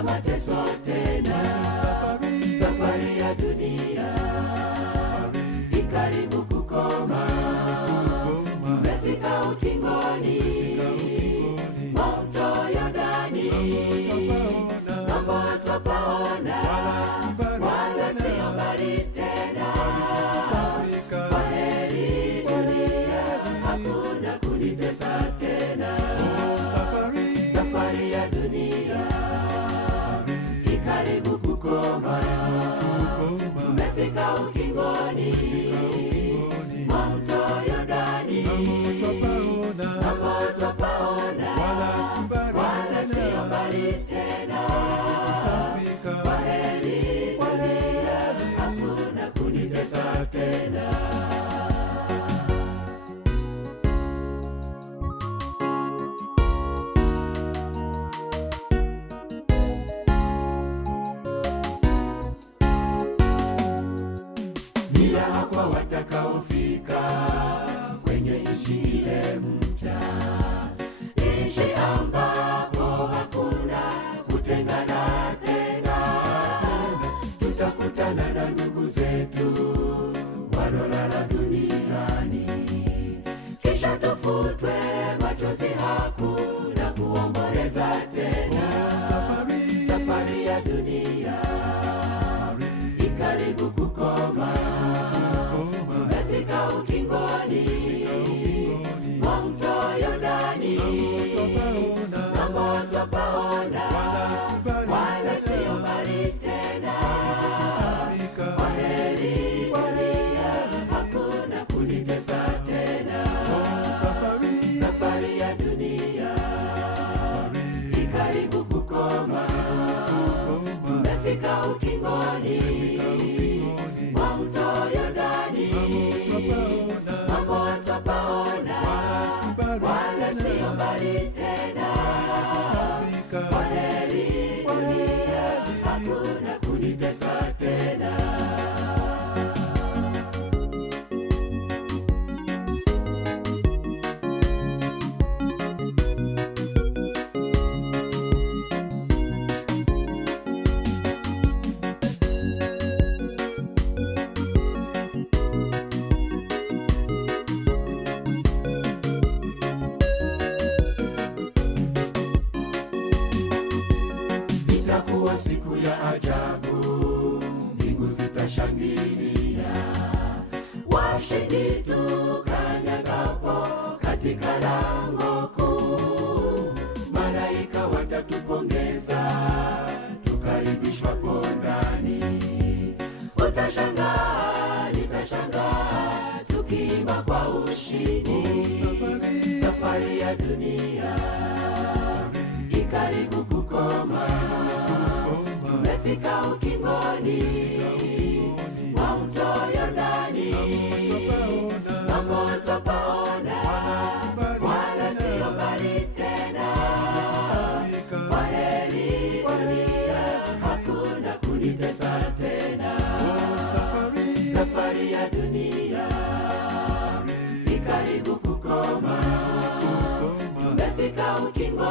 ya mateso tena. Safari ya dunia ikaribu kukoma, tumefika ukingoni, moto Yordani, ng'ambo twapaona, wala sio mbali tena. Kwaheri dunia, hakuna kunitesa tena. Safari ya dunia ikaribu kukoma, tumefika ukingoni, moto Yordani, ng'ambo twapaona, wala sio mbali tena. Kwaheri dunia, hakuna kunitesa tena. Ni raha kwa watakaofika kwenye nchi ile mpya, nchi ambapo hakuna kutengana tena. Tutakutana na ndugu zetu walolala duniani, kisha tufutwe machozi, hakuna kuomboleza tena. Safari ya dunia ikaribu kukoma, tumefika ukingoni, moto Yordani, ng'ambo twapaona, wala sio mbali tena. Kwaheri dunia, hakuna kunitesa tena. Safari ya dunia ikaribu kukoma, tumefika ukingoni, moto Yordani, ng'ambo twapaona, wala sio mbali tena. Kwaheri dunia, hakuna kunitesa tena. Itakuwa siku ya ajabu, mbingu zitashangilia, washindi tukanyagapo katika lango kuu. Malaika watatupongeza tukaribishwapo ndani. Utashangaa, nitashangaa, tukiimba kwa ushindi. Safari ya dunia ikaribu kukoma, tumefika ukingoni, moto Yordani, ng'ambo twapaona, wala sio mbali tena. Kwaheri dunia, hakuna kunitesa tena. Safari ya dunia ikaribu kukoma, tumefika ukingoni,